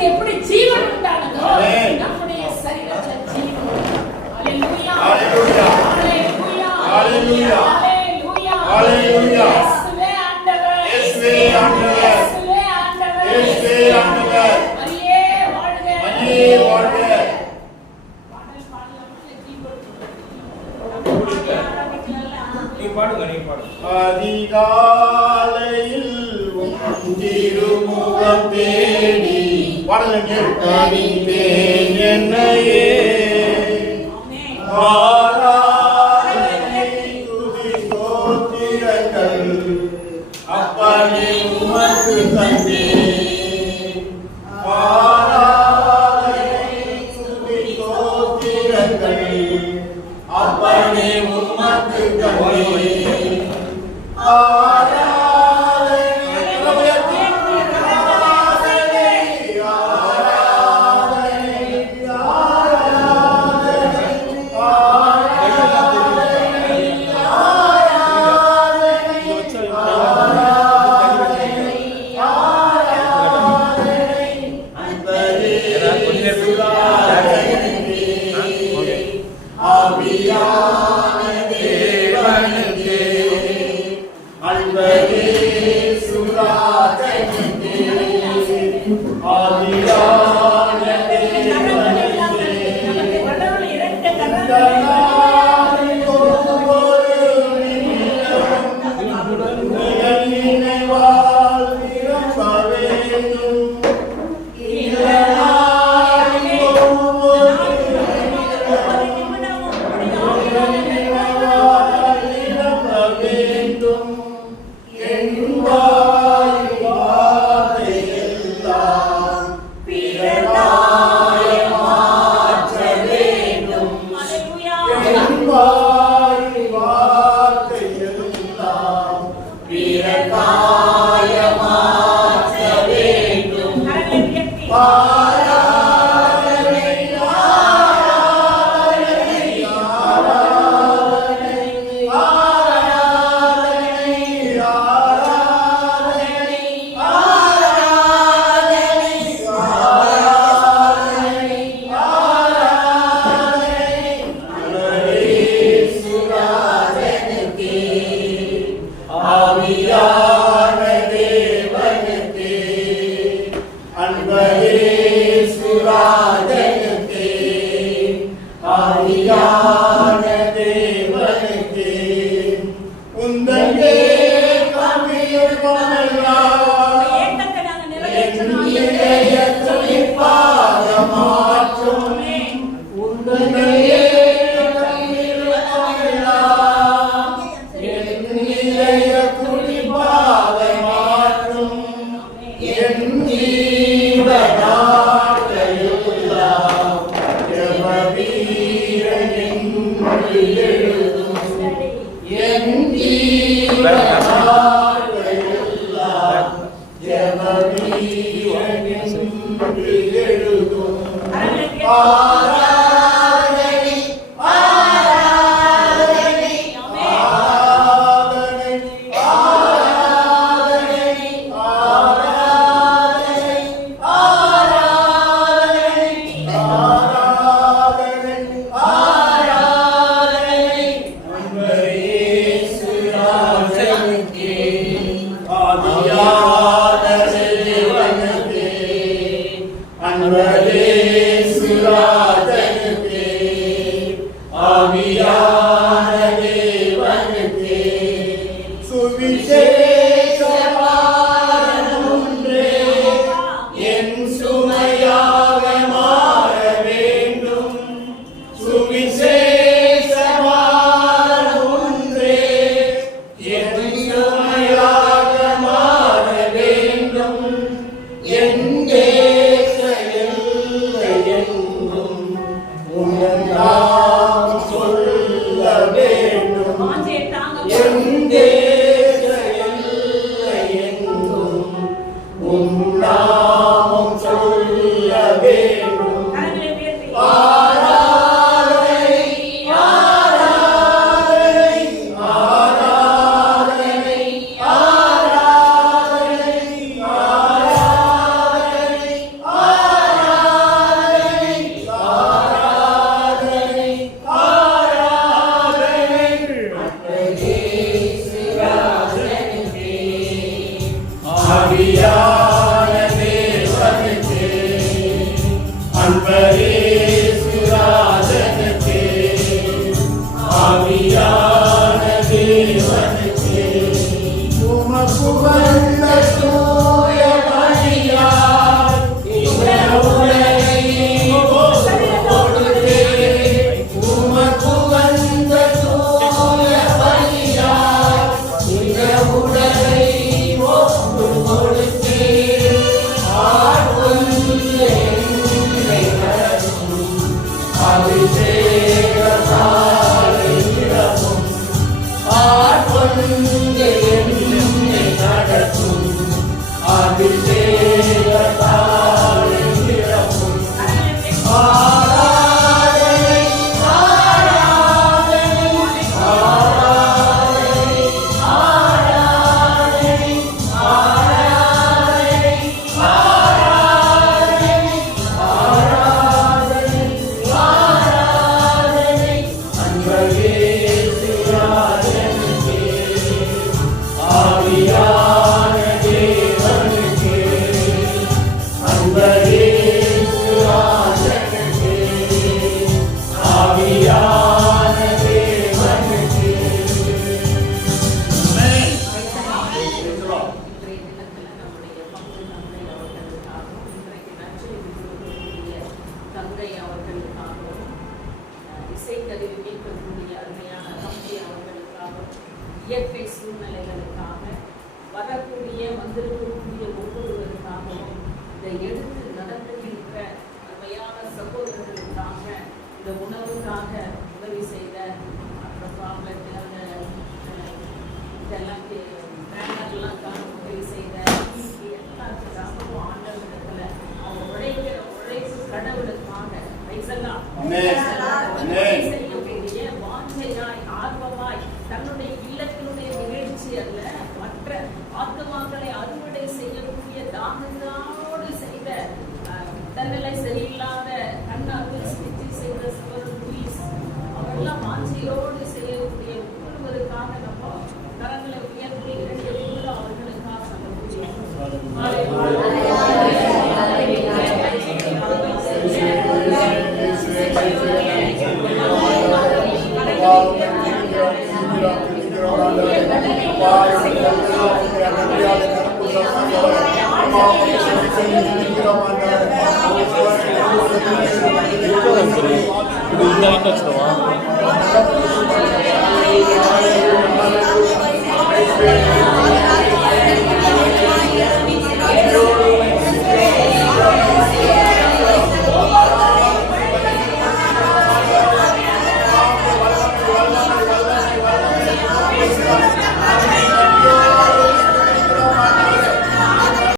சரீரத்துக்கு எப்படி ஜீவன் உண்டானதோ நம்முடைய சரீரத்தில் ஜீவன் உண்டானது. ஹalleluya ஹalleluya ஹalleluya ஹalleluya ஹalleluya. இயேசுவே ஆண்டவர், இயேசுவே ஆண்டவர், இயேசுவே ஆண்டவர், இயேசுவே ஆண்டவர். மரியே வாழ்க, மரியே வாழ்க. பாடல் பாடலாமா ஜீவன் நீ பாடுங்க, நீ பாடுங்க. அதிகாலையில் திருமுகம் தேடி பாடல் கேட்கிறேன் என்னையே ஆராதனை துதி ஸ்தோத்திரங்கள் அப்பனே உமக்கு தந்தேன். ஆராதனை துதி ஸ்தோத்திரங்கள் அப்பனே உமக்கு தந்தேன். இசைக்கருவி கேட்கக்கூடிய அருமையான தம்பி அவர்களுக்காக, இயற்கை சூழ்நிலைகளுக்காக, வரக்கூடிய வந்திருக்கக்கூடிய ஒவ்வொருவருக்காகவும், இதை எடுத்து நடத்துகின்ற அருமையான சகோதரர்களுக்காக, இந்த உணவுக்காக உதவி செய்த இதெல்லாம் பேனர்லாம் உதவி செய்த எல்லாத்துக்காகவும் ஆண்டவரிடத்துல அவங்க உழைப்பு கடவுளுக்காக செய்யக்கூடிய வாஞ்சையாய் ஆர்வமாய் தன்னுடைய இல்லத்தினுடைய நிகழ்ச்சி அல்ல, மற்ற ஆத்மாக்களை அறுவடை செய்யக்கூடிய தாகத்தோடு செய்த தன்னிலை சரியில்லாத கண்ணாறு சிகிச்சை செய்த லூயிஸ் அவரெல்லாம் வாஞ்சையோடு செய்யக்கூடிய ஒவ்வொருவருக்காக நம்ம கரங்களை உயர்த்தி 2 நிமிடம் அவர்களுக்காக இது